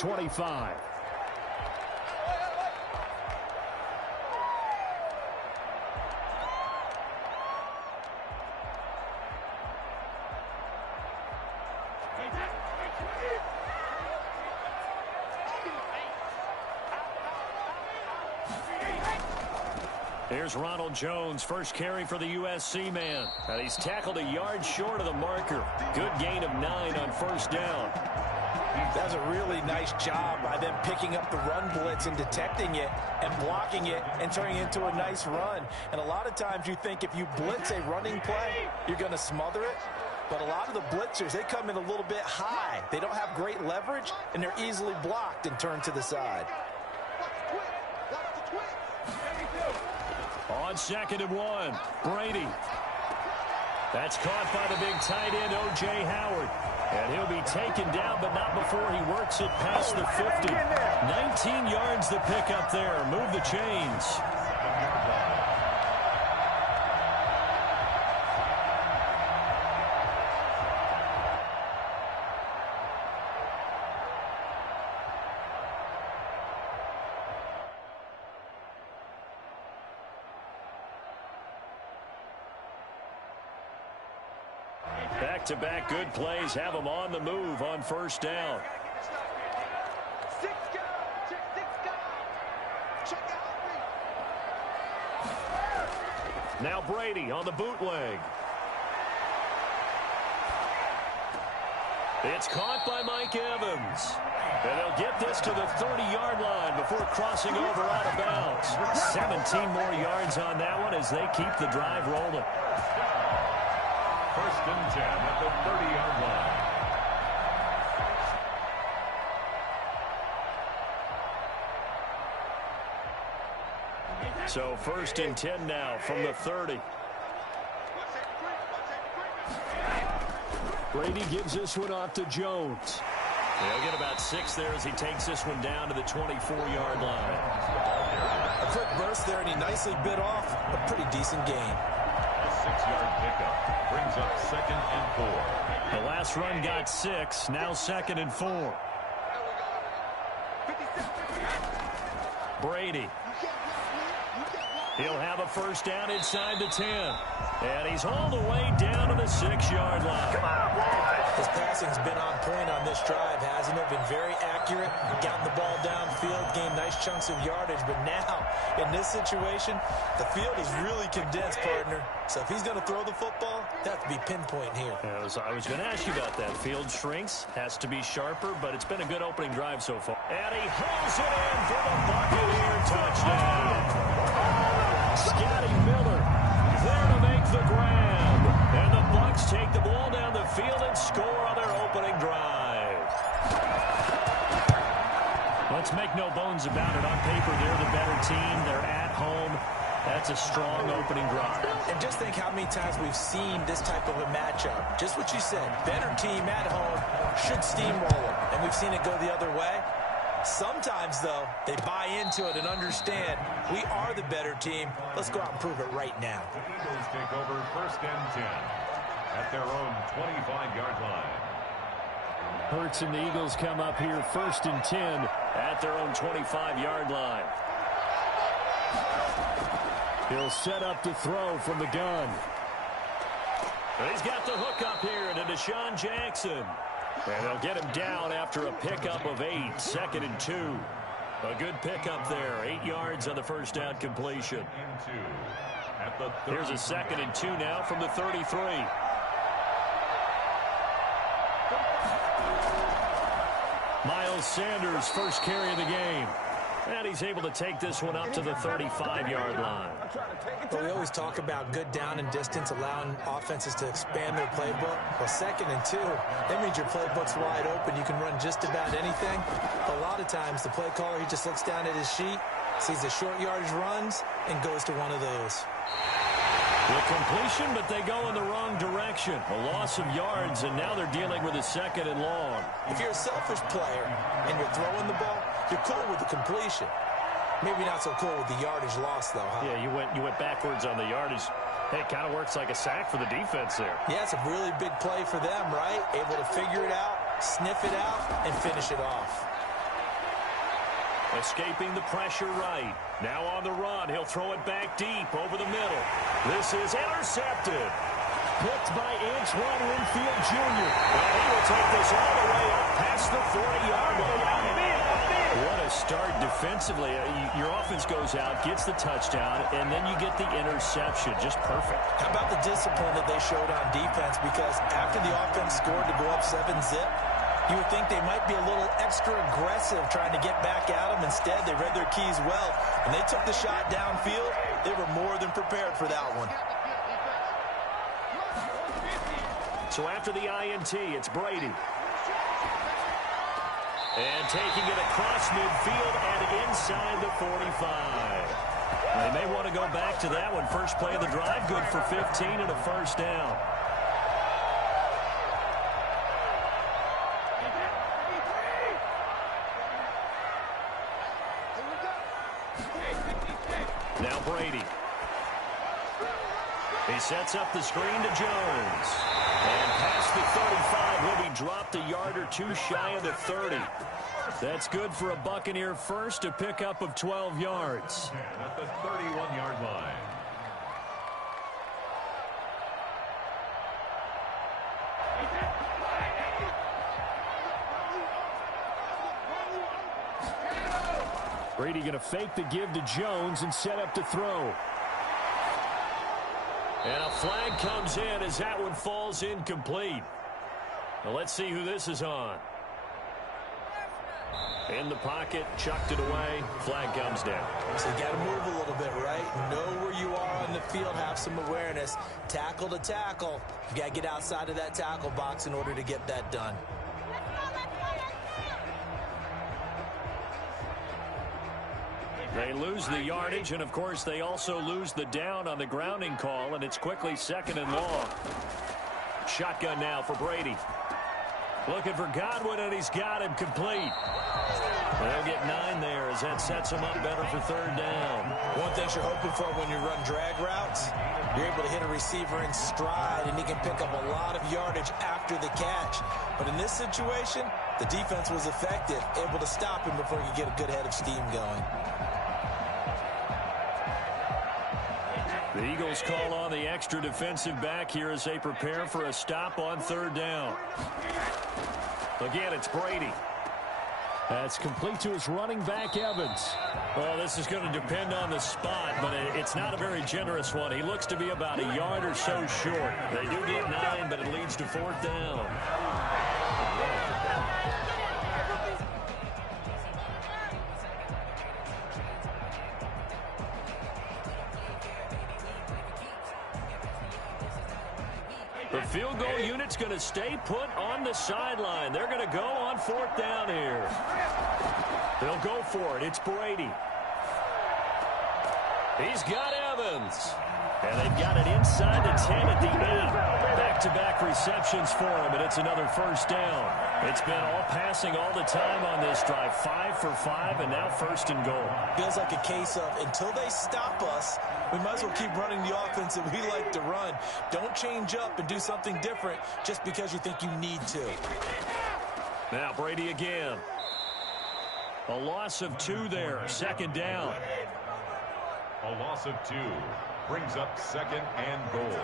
25. Here's Ronald Jones, first carry for the USC man. And he's tackled a yard short of the marker. Good gain of 9 on first down. That's a really nice job by them picking up the run blitz and detecting it and blocking it and turning it into a nice run. And a lot of times you think if you blitz a running play, you're going to smother it. But a lot of the blitzers, they come in a little bit high. They don't have great leverage, and they're easily blocked and turned to the side. On 2nd and 1, Brady. That's caught by the big tight end, O.J. Howard. And he'll be taken down, but not before he works it past the 50. 19 yards to pick up there. Move the chains. Back-to-back good plays have them on the move on first down. Now Brady on the bootleg. It's caught by Mike Evans. And they'll get this to the 30-yard line before crossing over out of bounds. 17 more yards on that one as they keep the drive rolling. First and 10 at the 30-yard line. So first and 10 now from the 30. Brady gives this one off to Jones. He'll get about 6 there as he takes this one down to the 24-yard line. A quick burst there, and he nicely bit off a pretty decent gain. A 6-yard pickup brings up 2nd and 4. The last run got 6, now 2nd and 4. Brady. He'll have a first down inside the 10. And he's all the way down to the 6-yard line. Come on, boys! His passing's been on point on this drive, hasn't it? Been very accurate, gotten the ball downfield, gained nice chunks of yardage. But now, in this situation, the field is really condensed, partner. So if he's going to throw the football, that has to be pinpoint here. I was going to ask you about that. Field shrinks, has to be sharper, but it's been a good opening drive so far. And he hauls it in for the Buccaneer touchdown. Scotty Miller there to make the grab. And the Bucs take the ball down the field and score on their opening drive. Let's make no bones about it. On paper, they're the better team. They're at home. That's a strong opening drive. And just think how many times we've seen this type of a matchup. Just what you said. Better team at home should steamroll them. And we've seen it go the other way. Sometimes, though, they buy into it and understand we are the better team. Let's go out and prove it right now. The Eagles take over first and 10 at their own 25-yard line. Hurts and the Eagles come up here first and 10 at their own 25-yard line. He'll set up to throw from the gun. He's got the hook up here to Deshaun Jackson. And they'll get him down after a pickup of 8, 2nd and 2. A good pickup there, 8 yards on the first down completion. Here's a 2nd and 2 now from the 33. Miles Sanders, first carry of the game. And he's able to take this one up to the 35-yard line. Well, we always talk about good down and distance, allowing offenses to expand their playbook. Well, 2nd and 2, that means your playbook's wide open. You can run just about anything. A lot of times, the play caller, he just looks down at his sheet, sees the short yardage runs, and goes to one of those. The completion, but they go in the wrong direction. A loss of yards, and now they're dealing with a 2nd and long. If you're a selfish player and you're throwing the ball, you're cool with the completion. Maybe not so cool with the yardage loss, though, huh? Yeah, you went backwards on the yardage. Hey, it kind of works like a sack for the defense there. Yeah, it's a really big play for them, right? Able to figure it out, sniff it out, and finish it off. Escaping the pressure right. Now on the run. He'll throw it back deep over the middle. This is intercepted. Picked by Antoine Winfield Jr. And he will take this all the way up past the 40-yard line. What a start defensively. Your offense goes out, gets the touchdown, and then you get the interception. Just perfect. How about the discipline that they showed on defense? Because after the offense scored to go up 7-zip, you would think they might be a little extra aggressive trying to get back at them. Instead, they read their keys well, and they took the shot downfield. They were more than prepared for that one. So after the INT, it's Brady. And taking it across midfield and inside the 45. They may want to go back to that one. First play of the drive, good for 15 and a first down. Now Brady. He sets up the screen to Jones. And past the 35, he'll be dropped a yard or two shy of the 30. That's good for a Buccaneer first, a pickup of 12 yards. At the 31-yard line. Brady going to fake the give to Jones and set up to throw. And a flag comes in as that one falls incomplete. Now let's see who this is on. In the pocket, chucked it away, flag comes down. So you got to move a little bit, right? Know where you are on the field, have some awareness. Tackle to tackle. You got to get outside of that tackle box in order to get that done. They lose the yardage, and of course they also lose the down on the grounding call, and it's quickly second and long. Shotgun now for Brady. Looking for Godwin, and he's got him complete. They'll get 9 there as that sets him up better for third down. One thing you're hoping for when you run drag routes, you're able to hit a receiver in stride, and he can pick up a lot of yardage after the catch. But in this situation, the defense was effective, able to stop him before he could get a good head of steam going. The Eagles call on the extra defensive back here as they prepare for a stop on third down. Again, it's Brady. That's complete to his running back, Evans. Well, this is going to depend on the spot, but it's not a very generous one. He looks to be about a yard or so short. They do get 9, but it leads to fourth down. The field goal unit's going to stay put on the sideline. They're going to go on fourth down here. They'll go for it. It's Brady. He's got Evans. And they've got it inside the 10 at the 8. Back-to-back receptions for him, and it's another first down. It's been all passing all the time on this drive. 5 for 5, and now first and goal. Feels like a case of until they stop us, we might as well keep running the offense that we like to run. Don't change up and do something different just because you think you need to. Now Brady again. A loss of 2 there. Second down. A loss of 2 brings up second and goal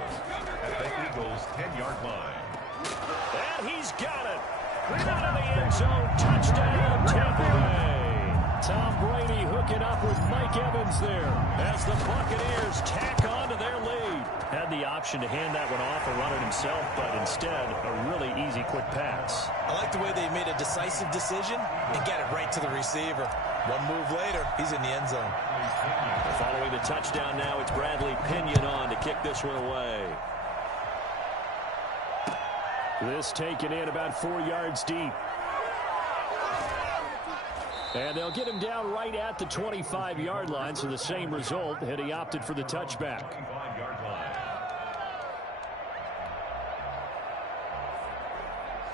at the Eagles' 10-yard line. And he's got it. Out of the end zone. Touchdown, Tampa Bay. Tom Brady hooking up with Mike Evans there as the Buccaneers tack on to their lead. Had the option to hand that one off or run it himself, but instead a really easy quick pass. I like the way they made a decisive decision and get it right to the receiver. One move later, he's in the end zone. Following the touchdown now, it's Bradley Pinion on to kick this one away. This taken in about 4 yards deep. And they'll get him down right at the 25-yard line, so the same result, and he opted for the touchback.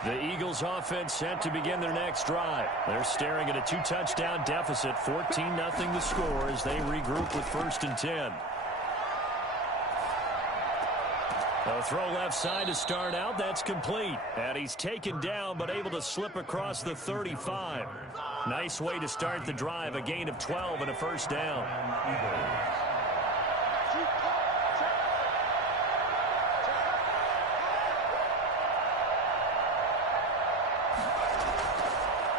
The Eagles offense set to begin their next drive. They're staring at a 2-touchdown deficit, 14-0 the score as they regroup with first and 10. A throw left side to start out. That's complete. And he's taken down but able to slip across the 35. Nice way to start the drive. A gain of 12 and a first down.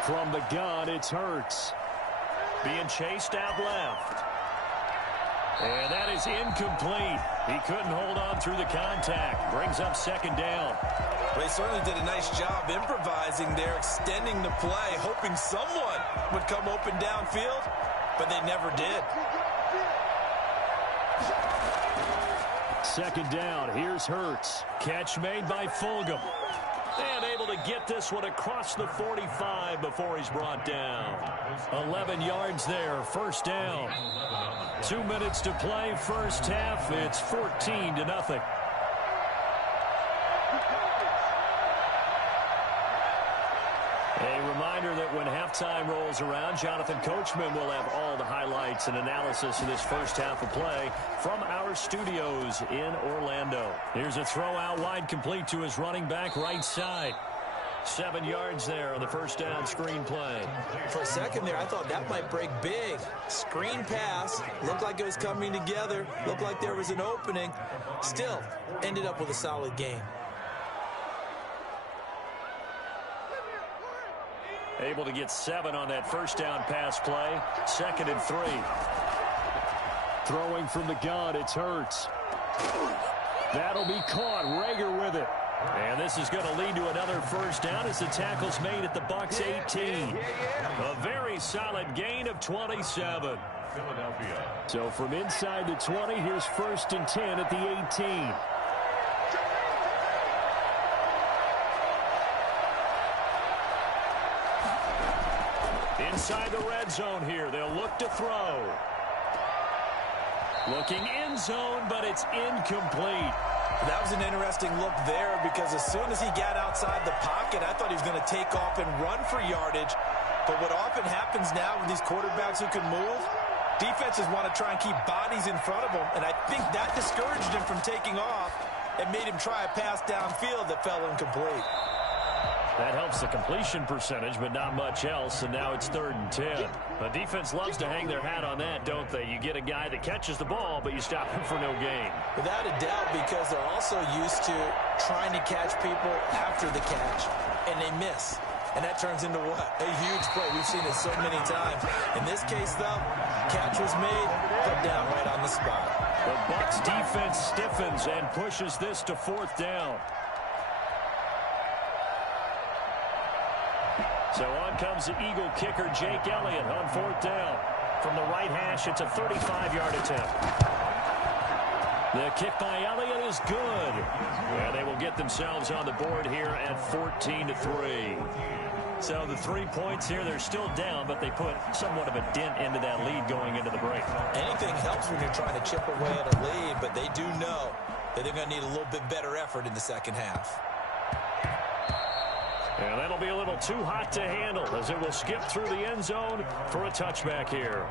From the gun, it's Hurts. Being chased out left. And that is incomplete. He couldn't hold on through the contact. Brings up second down. Well, they certainly did a nice job improvising there, extending the play, hoping someone would come open downfield, but they never did. Second down, here's Hurts. Catch made by Fulgham. And able to get this one across the 45 before he's brought down. 11 yards there, first down. 2 minutes to play, first half. It's 14-0. A reminder that when halftime rolls around, Jonathan Coachman will have all the highlights and analysis of this first half of play from our studios in Orlando. Here's a throw out wide, complete to his running back right side. 7 yards there on the first down screen play. For a second there, I thought that might break big. Screen pass. Looked like it was coming together. Looked like there was an opening. Still, ended up with a solid game. Able to get 7 on that first down pass play. 2nd and 3. Throwing from the gun, it's Hurts. That'll be caught. Rager with it. And this is going to lead to another first down as the tackle's made at the Bucs 18. A very solid gain of 27. Philadelphia. So from inside the 20, here's 1st and 10 at the 18. Inside the red zone here, they'll look to throw. Looking end zone, but it's incomplete. That was an interesting look there because as soon as he got outside the pocket, I thought he was going to take off and run for yardage. But what often happens now with these quarterbacks who can move, defenses want to try and keep bodies in front of them, and I think that discouraged him from taking off and made him try a pass downfield that fell incomplete. That helps the completion percentage, but not much else, and now it's 3rd and 10. The defense loves to hang their hat on that, don't they? You get a guy that catches the ball, but you stop him for no gain. Without a doubt, because they're also used to trying to catch people after the catch, and they miss. And that turns into what? A huge play. We've seen it so many times. In this case, though, catch was made, put down right on the spot. The Bucs defense stiffens and pushes this to 4th down. So on comes the Eagle kicker, Jake Elliott, on 4th down. From the right hash, it's a 35-yard attempt. The kick by Elliott is good. And they will get themselves on the board here at 14-3. So the 3 points here, they're still down, but they put somewhat of a dent into that lead going into the break. Anything helps when you're trying to chip away at a lead, but they do know that they're going to need a little bit better effort in the second half. And that'll be a little too hot to handle as it will skip through the end zone for a touchback here.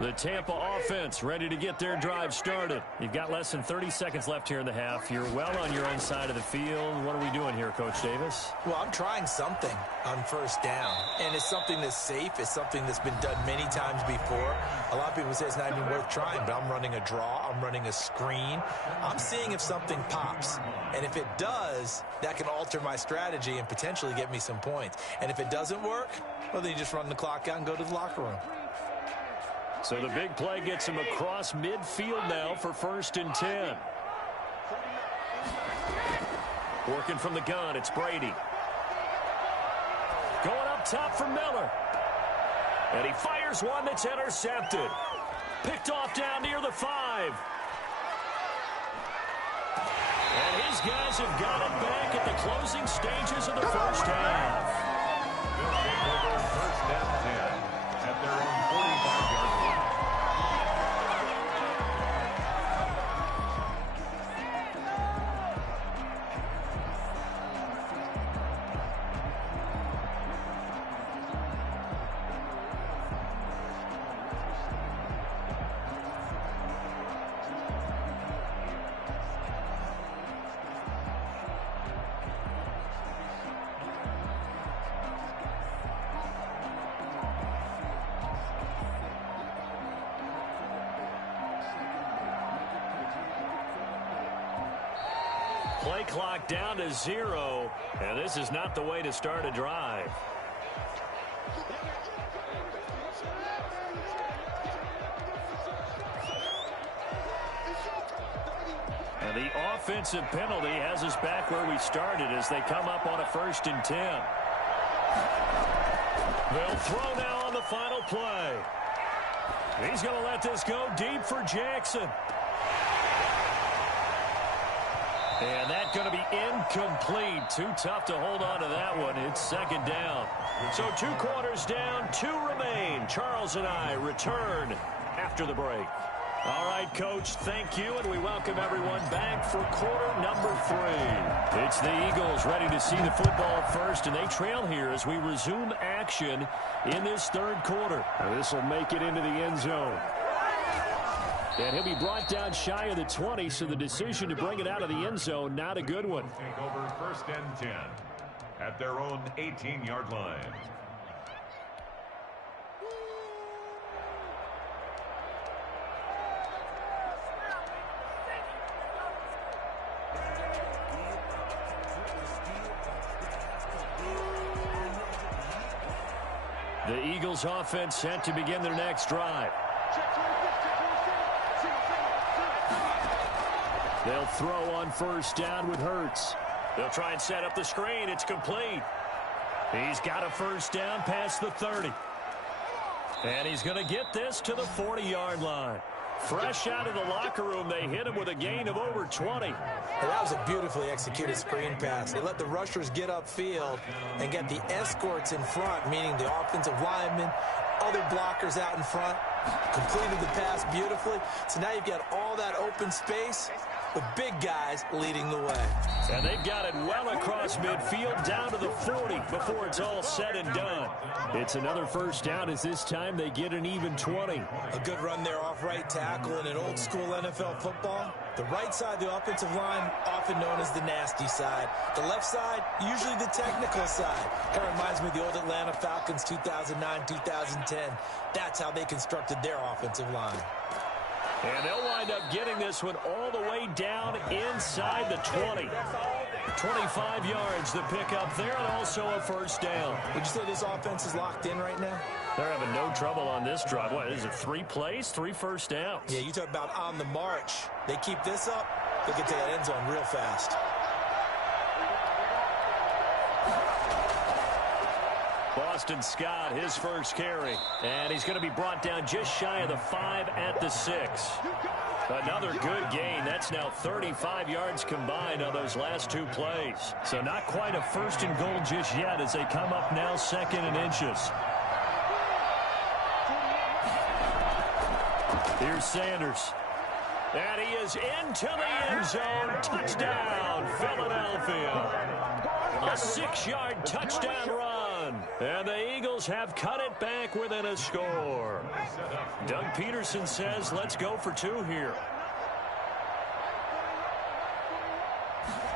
The Tampa offense ready to get their drive started. You've got less than 30 seconds left here in the half. You're well on your own side of the field. What are we doing here, Coach Davis? Well, I'm trying something on first down, and it's something that's safe. It's something that's been done many times before. A lot of people say it's not even worth trying, but I'm running a draw. I'm running a screen. I'm seeing if something pops, and if it does, that can alter my strategy and potentially get me some points. And if it doesn't work, well, then you just run the clock out and go to the locker room. So the big play gets him across midfield now for 1st and 10. Working from the gun, it's Brady. Going up top for Miller. And he fires one that's intercepted. Picked off down near the 5. And his guys have got it back at the closing stages of the first half. They'll take over first and 10 at their own 45-yard line. Play clock down to 0, and this is not the way to start a drive. And the offensive penalty has us back where we started as they come up on a 1st and 10. They'll throw now on the final play. He's going to let this go deep for Jackson. And that's going to be incomplete. Too tough to hold on to that one. It's 2nd down. So 2 quarters down, 2 remain. Charles and I return after the break. All right, Coach, thank you, and we welcome everyone back for quarter number 3. It's the Eagles ready to see the football first, and they trail here as we resume action in this 3rd quarter. This will make it into the end zone. And he'll be brought down shy of the 20, so the decision to bring it out of the end zone, not a good one. Take over 1st and 10 at their own 18-yard line. The Eagles offense set to begin their next drive. They'll throw on 1st down with Hurts. They'll try and set up the screen. It's complete. He's got a 1st down past the 30. And he's going to get this to the 40-yard line. Fresh out of the locker room, they hit him with a gain of over 20. And that was a beautifully executed screen pass. They let the rushers get upfield and get the escorts in front, meaning the offensive linemen, other blockers out in front, completed the pass beautifully. So now you've got all that open space with big guys leading the way. And they've got it well across midfield down to the 40 before it's all said and done. It's another 1st down as this time they get an even 20. A good run there off right tackle in an old school NFL football. The right side of the offensive line, often known as the nasty side. The left side, usually the technical side. Kind of reminds me of the old Atlanta Falcons 2009-2010. That's how they constructed their offensive line. And they'll wind up getting this one all the way down inside the 20. 25 yards the pick up there, and also a 1st down. Would you say this offense is locked in right now? They're having no trouble on this drive. What, is it 3 plays, 3 1st downs? Yeah, you talk about on the march. They keep this up, they get to that end zone real fast. Boston Scott, his 1st carry. And he's going to be brought down just shy of the 5 at the 6. Another good gain. That's now 35 yards combined on those last 2 plays. So not quite a 1st and goal just yet as they come up now 2nd and inches. Here's Sanders. And he is into the end zone. Touchdown, Philadelphia. A 6-yard touchdown run. And the Eagles have cut it back within a score. Doug Peterson says, let's go for 2 here.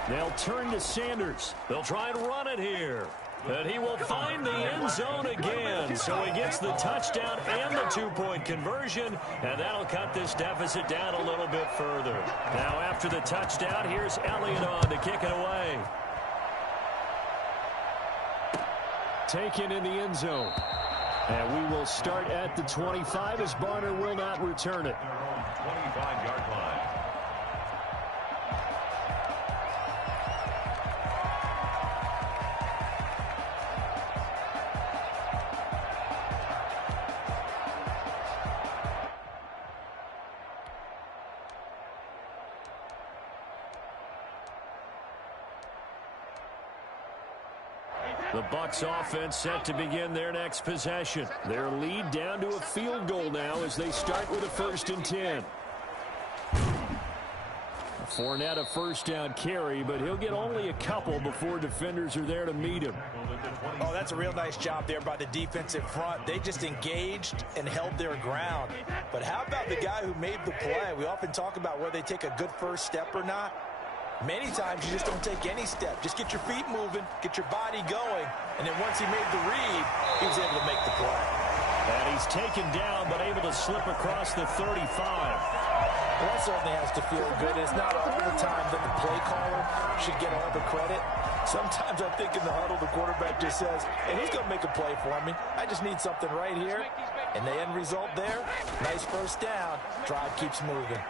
They'll turn to Sanders. They'll try and run it here. And he will find the end zone again. So he gets the touchdown and the 2-point conversion. And that'll cut this deficit down a little bit further. Now after the touchdown, here's Elliott on to kick it away. Taken in the end zone. And we will start at the 25 as Barner will not return it. 25-yard line. The Bucs offense set to begin their next possession. Their lead down to a field goal now as they start with a 1st and 10. Fournette a first down carry, but he'll get only a couple before defenders are there to meet him. Oh, that's a real nice job there by the defensive front. They just engaged and held their ground. But how about the guy who made the play? We often talk about whether they take a good first step or not. Many times you just don't take any step. Just get your feet moving, get your body going, and then once he made the read, he was able to make the play. And he's taken down, but able to slip across the 35. Well, that certainly has to feel good. It's not all the time that the play caller should get all the credit. Sometimes I think in the huddle, the quarterback just says, hey, who's going to make a play for me? I just need something right here. And the end result there, nice first down. Drive keeps moving.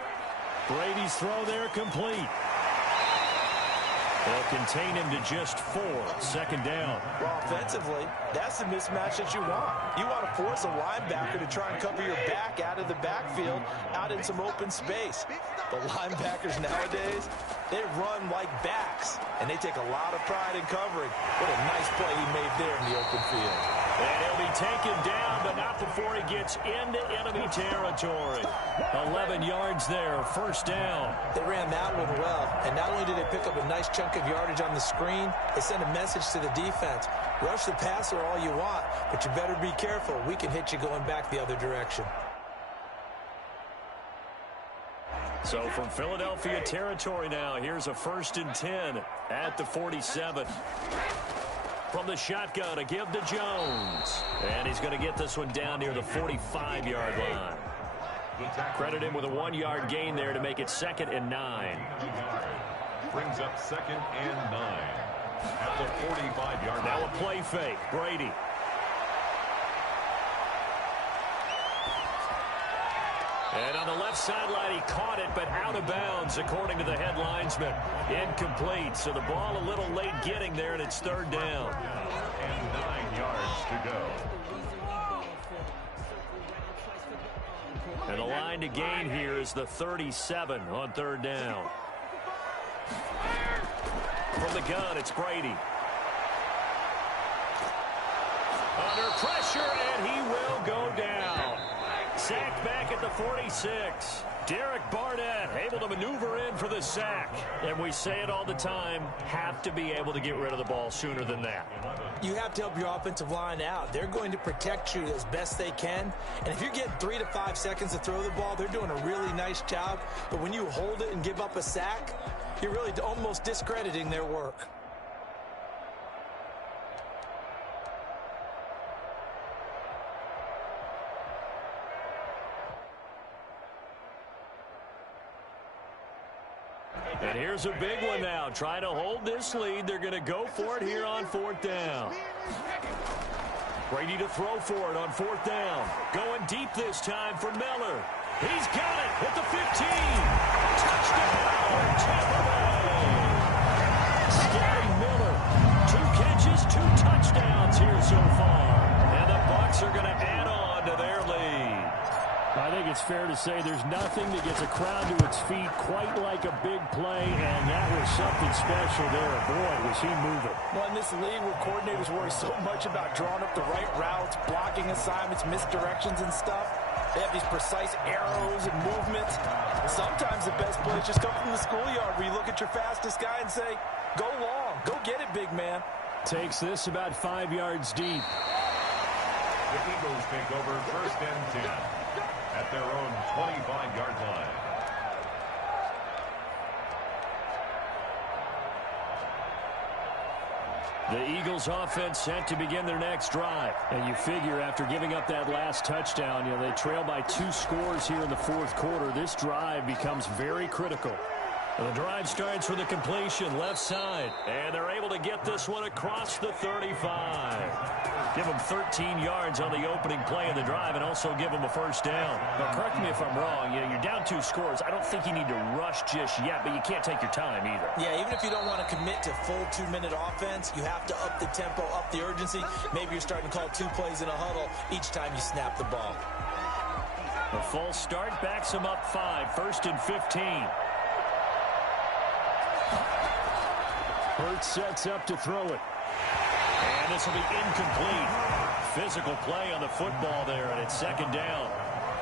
Brady's throw there complete. They'll contain him to just 4. 2nd down. Well, offensively, that's the mismatch that you want. You want to force a linebacker to try and cover your back out of the backfield, out in some open space. The linebackers nowadays, they run like backs, and they take a lot of pride in covering. What a nice play he made there in the open field. And he'll be taken down, but not before he gets into enemy territory. 11 yards there, 1st down. They ran that one well, and not only did they pick up a nice chunk of yardage on the screen, they sent a message to the defense. Rush the passer all you want, but you better be careful. We can hit you going back the other direction. So from Philadelphia territory now, here's a 1st and 10 at the 47. From the shotgun, a give to Jones. And he's going to get this one down near the 45-yard line. Credit him with a 1-yard gain there to make it 2nd and 9. Brings up 2nd and 9 at the 45-yard line. Now a play fake. Brady. And on the left sideline, he caught it, but out of bounds, according to the head linesman. Incomplete, so the ball a little late getting there, and it's 3rd down. And 9 yards to go. And the line to gain here is the 37 on 3rd down. From the gun, it's Brady. Under pressure, and he will go down. Sacked back at the 46. Derek Barnett able to maneuver in for the sack. And we say it all the time, have to be able to get rid of the ball sooner than that. You have to help your offensive line out. They're going to protect you as best they can. And if you're getting 3 to 5 seconds to throw the ball, they're doing a really nice job. But when you hold it and give up a sack, you're really almost discrediting their work. And here's a big one now. Trying to hold this lead. They're going to go for it here on 4th down. Brady to throw for it on 4th down. Going deep this time for Miller. He's got it at the 15. Touchdown, Tampa Bay. Scotty Miller. 2 catches, 2 touchdowns here so far. And the Bucs are going to add on to their lead. I think it's fair to say there's nothing that gets a crowd to its feet quite like a big play, and that was something special there. Boy, was he moving. Well, in this league where coordinators worry so much about drawing up the right routes, blocking assignments, misdirections and stuff, they have these precise arrows and movements. Sometimes the best plays just come from the schoolyard where you look at your fastest guy and say, go long, go get it, big man. Takes this about 5 yards deep. The Eagles take over 1st and 10 at their own 25-yard line. The Eagles offense set to begin their next drive. And you figure after giving up that last touchdown, they trail by 2 scores here in the 4th quarter. This drive becomes very critical. The drive starts with a completion left side. And they're able to get this one across the 35. Give them 13 yards on the opening play of the drive and also give them a 1st down. Now, correct me if I'm wrong. You're down 2 scores. I don't think you need to rush just yet, but you can't take your time either. Yeah, even if you don't want to commit to full 2-minute offense, you have to up the tempo, up the urgency. Maybe you're starting to call 2 plays in a huddle each time you snap the ball. The false start backs them up 5. 1st and 15. Hurts sets up to throw it. And this will be incomplete. Physical play on the football there, and it's second down.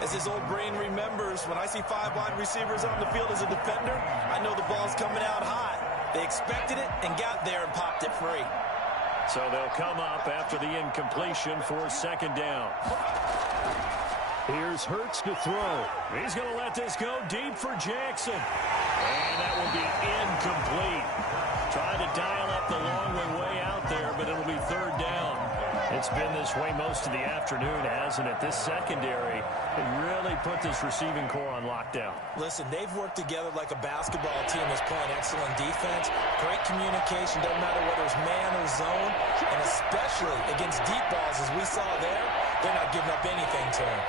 As his old brain remembers, when I see 5 wide receivers on the field as a defender, I know the ball's coming out hot. They expected it and got there and popped it free. So they'll come up after the incompletion for second down. Here's Hurts to throw. He's going to let this go deep for Jackson. And that will be incomplete. Trying to dial up the long way out there, but it'll be third down. It's been this way most of the afternoon, hasn't it? This secondary, it really put this receiving core on lockdown. Listen, they've worked together like a basketball team that's playing excellent defense. Great communication, doesn't matter whether it's man or zone. And especially against deep balls, as we saw there, they're not giving up anything to him.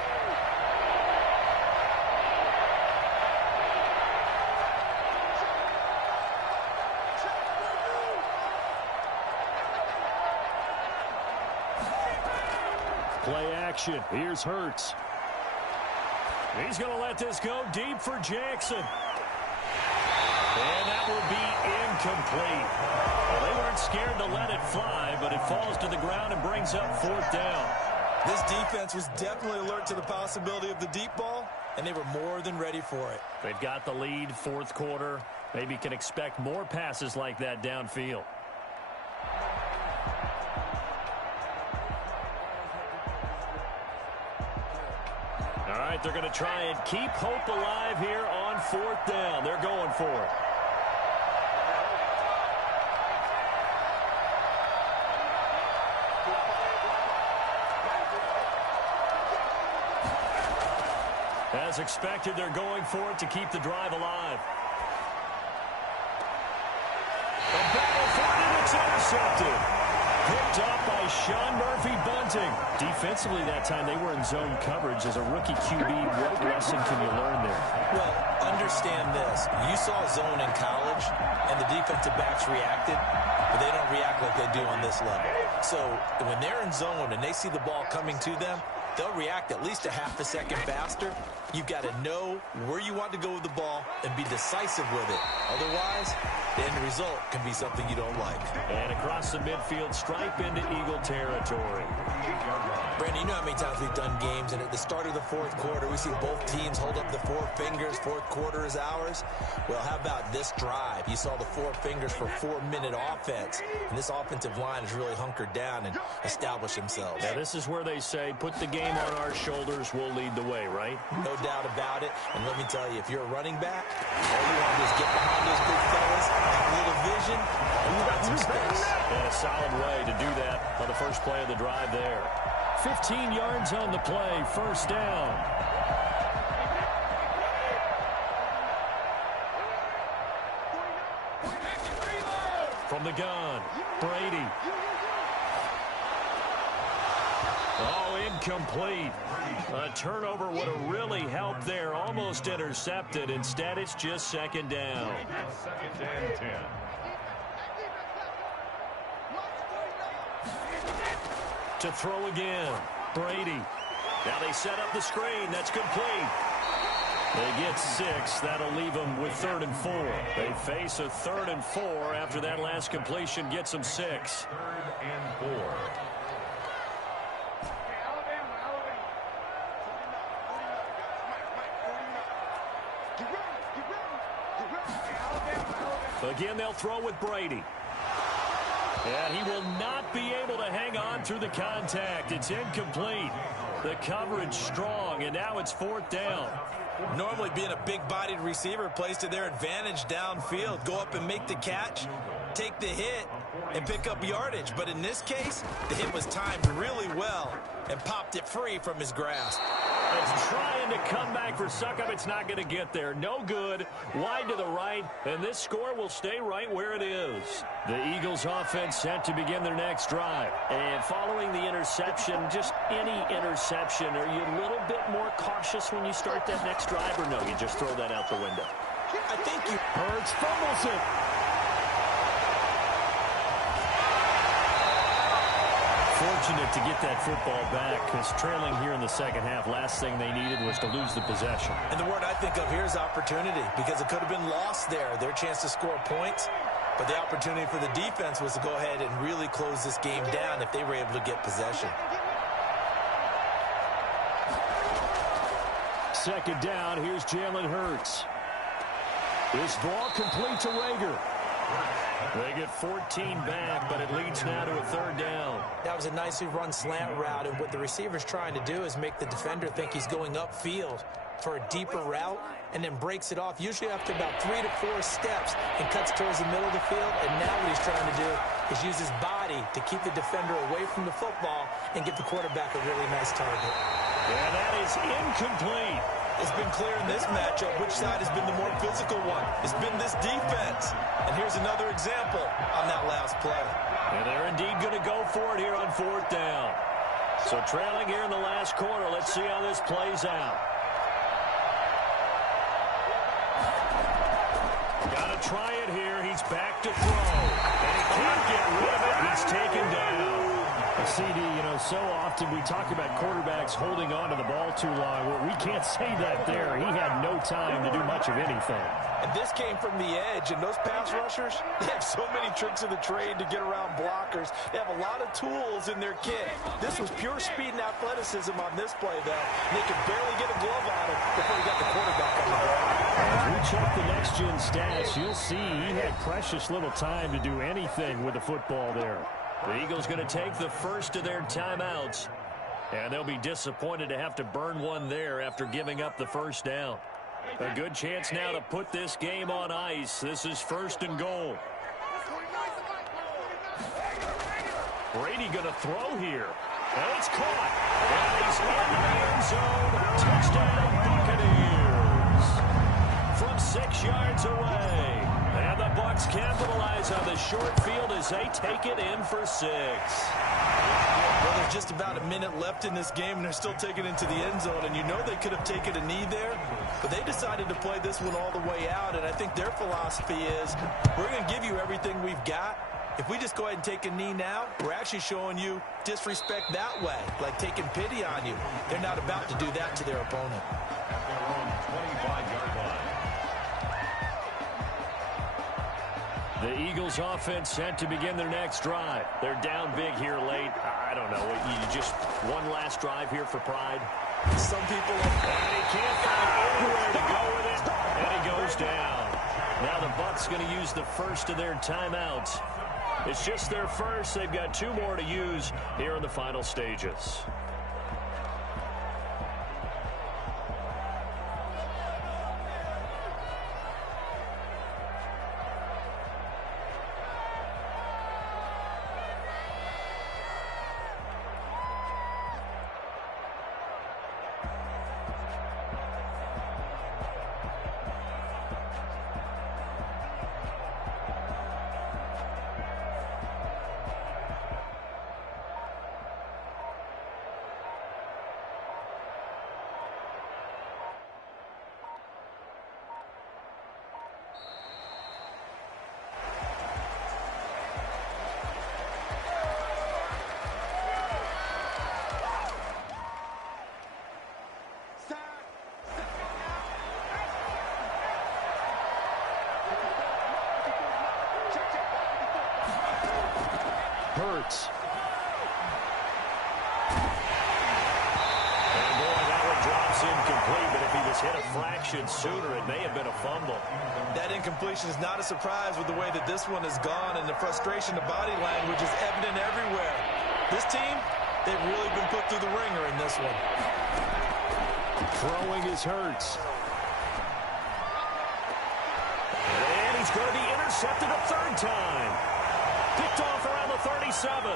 Play action. Here's Hurts. He's going to let this go deep for Jackson. And that will be incomplete. Well, they weren't scared to let it fly, but it falls to the ground and brings up fourth down. This defense was definitely alert to the possibility of the deep ball, and they were more than ready for it. They've got the lead, fourth quarter. Maybe can expect more passes like that downfield. All right, they're going to try and keep hope alive here on fourth down. They're going for it. As expected, they're going for it to keep the drive alive. The battle for it, and it's intercepted. Picked up by Sean Murphy-Bunting. Defensively that time, they were in zone coverage. As a rookie QB, what lesson can you learn there? Well, understand this. You saw zone in college, and the defensive backs reacted, but they don't react like they do on this level. So when they're in zone and they see the ball coming to them, they'll react at least a half a second faster. You've got to know where you want to go with the ball and be decisive with it. Otherwise, the end result can be something you don't like. And across the midfield, stripe into Eagle territory. Brandon, you know how many times we've done games, and at the start of the fourth quarter, we see both teams hold up the 4 fingers. Fourth quarter is ours. Well, how about this drive? You saw the 4 fingers for 4-minute offense, and this offensive line has really hunkered down and established themselves. Yeah, this is where they say, put the game on our shoulders, we'll lead the way, right? No doubt about it. And let me tell you, if you're a running back, all you want to do is get behind those big fellas, have a little vision, and find some space. And a solid way to do that on the first play of the drive there. 15 yards on the play, first down. From the gun, Brady. Oh, incomplete. A turnover would have really helped there. Almost intercepted. Instead, it's just second down. Second and 10. To throw again, Brady. Now they set up the screen. That's complete. They get 6. That'll leave them with 3rd and 4. They face a 3rd and 4 after that last completion gets them 6. 3rd and 4. Again, they'll throw with Brady. And he will not be able to hang on through the contact. It's incomplete. The coverage strong, and now it's 4th down. Normally being a big-bodied receiver plays to their advantage downfield. Go up and make the catch, take the hit, and pick up yardage. But in this case, the hit was timed really well and popped it free from his grasp. It's trying to come back for Suckup. It's not going to get there. No good. Wide to the right, and this score will stay right where it is. The Eagles offense set to begin their next drive. And following the interception, just any interception, are you a little bit more cautious when you start that next drive, or no, you just throw that out the window? I think you... Hurts fumbles it. Fortunate to get that football back, because trailing here in the second half, last thing they needed was to lose the possession. And the word I think of here is opportunity, because it could have been lost there. Their chance to score points. But the opportunity for the defense was to go ahead and really close this game down if they were able to get possession. Second down, here's Jalen Hurts. This ball complete to Rager. They get 14 back, but it leads now to a third down. That was a nicely run slant route, and what the receiver's trying to do is make the defender think he's going upfield for a deeper route and then breaks it off, usually after about 3 to 4 steps, and cuts towards the middle of the field. And now what he's trying to do is use his body to keep the defender away from the football and give the quarterback a really nice target. And that is incomplete. It's been clear in this matchup which side has been the more physical one. It's been this defense. And here's another example on that last play. And they're indeed going to go for it here on fourth down. So trailing here in the last quarter. Let's see how this plays out. Got to try it here. He's back to throw. And he can't get rid of it. He's taken down. CD, so often we talk about quarterbacks holding on to the ball too long. Well, we can't say that there. He had no time to do much of anything. And this came from the edge, and those pass rushers, they have so many tricks of the trade to get around blockers. They have a lot of tools in their kit. This was pure speed and athleticism on this play, though. And they could barely get a glove on him before he got the quarterback on the ball. As we check the next-gen stats, you'll see he had precious little time to do anything with the football there. The Eagles going to take the first of their timeouts, and they'll be disappointed to have to burn one there after giving up the first down. A good chance now to put this game on ice. This is first and goal. Brady going to throw here. And it's caught. And he's in the end zone. Touchdown, Buccaneers. From 6 yards away. And the Bucs capitalize on the short field as they take it in for 6. Well, there's just about a minute left in this game, and they're still taking it into the end zone. And you know they could have taken a knee there, but they decided to play this one all the way out. And I think their philosophy is, we're going to give you everything we've got. If we just go ahead and take a knee now, we're actually showing you disrespect that way, like taking pity on you. They're not about to do that to their opponent. At their own 25-yard line. The Eagles offense set to begin their next drive. They're down big here late. I don't know. You just one last drive here for pride. Some people... And he can't find anywhere to go with it. And he goes down. Now the Bucs going to use the first of their timeouts. It's just their first. They've got 2 more to use here in the final stages. Hurts. And boy, that one drops incomplete, but if he was hit a fraction sooner, it may have been a fumble. That incompletion is not a surprise with the way that this one has gone, and the frustration, the body language is evident everywhere. This team, they've really been put through the ringer in this one. Throwing is Hurts. And he's going to be intercepted a third time. Picked off around the 37. Certainly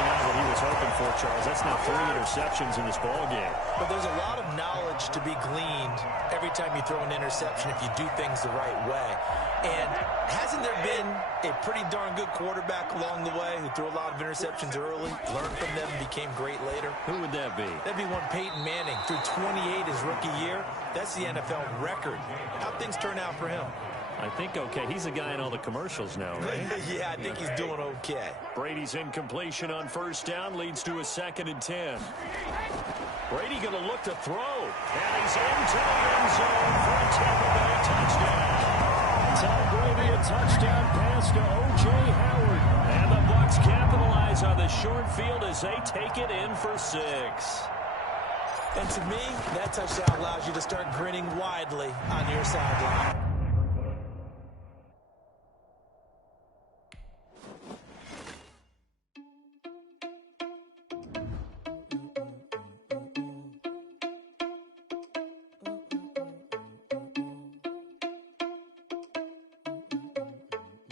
not what he was hoping for, Charles. That's now 3 interceptions in this ball game. But there's a lot of knowledge to be gleaned every time you throw an interception if you do things the right way. And hasn't there been a pretty darn good quarterback along the way who threw a lot of interceptions early, learned from them, and became great later? Who would that be? That'd be one Peyton Manning. Threw 28 his rookie year. That's the NFL record. How'd things turn out for him? I think okay. He's the guy in all the commercials now, right? Yeah, I think he's doing okay. Brady's incompletion on first down leads to a 2nd and 10. Brady going to look to throw. And he's into the end zone for a Tampa Bay touchdown. Tom Brady, a touchdown pass to O.J. Howard. And the Bucs capitalize on the short field as they take it in for 6. And to me, that touchdown allows you to start grinning widely on your sideline.